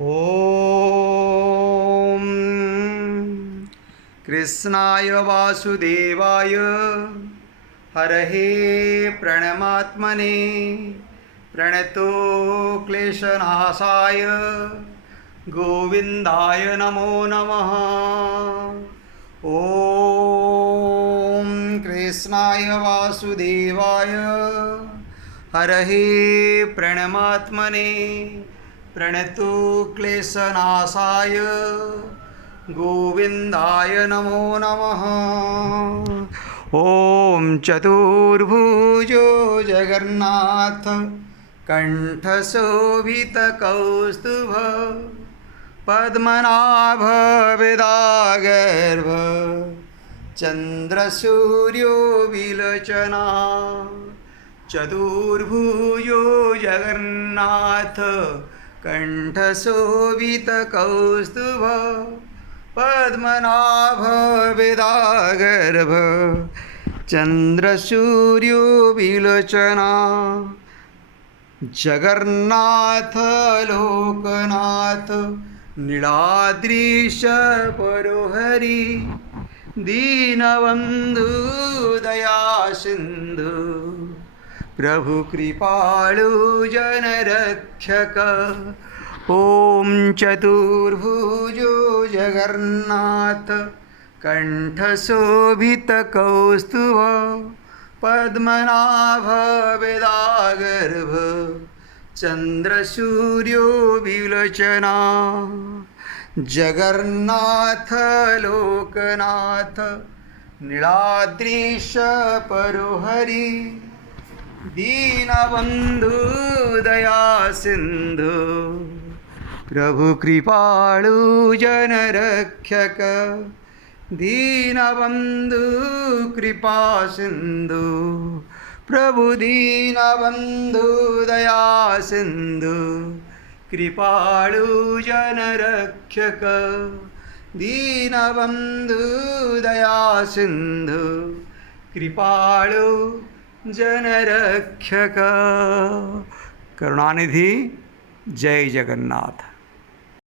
ॐ कृष्णाय वासुदेवाय हरहे प्रणमात्मने प्रणतो क्लेशनाशाय गोविन्दाय नमो नमः। ॐ कृष्णाय वासुदेवाय हरहे प्रणमात्मने प्रणतो क्लेशनाशाय गोविन्दाय नमो नमः। ॐ चतुर्भुजो जगन्नाथ कण्ठशोभितकौस्तुभ पद्मनाभ वेदागर्भ चन्द्रसूर्यो विलोचना। चतुर्भुजो जगन्नाथ कण्ठशोभितकौस्तुभ पद्मनाभ वेदागर्भ चन्द्रसूर्यो विलोचना। जगन्नाथ लोकनाथ नीलाद्रीश परोहरि दीनबन्धु दया सिन्धु प्रभु कृपालु जनरक्षक। ॐ चतुर्भुजो जगन्नाथ कण्ठशोभितकौस्तुभ पद्मनाभ वेदागर्भ चन्द्रसूर्यो विलोचना। जगन्नाथ लोकनाथ नीलाद्रीश परोहरि दीनबन्धु दया सिन्धु प्रभु कृपालु जनरक्षक। दीनबन्धु कृपा सिन्धु प्रभु दीनबन्धु दया सिन्धु कृपालु जनरक्षक। दीनबन्धु दया सिन्धु कृपालु जनरक्षक। करुणानिधि जय जगन्नाथ।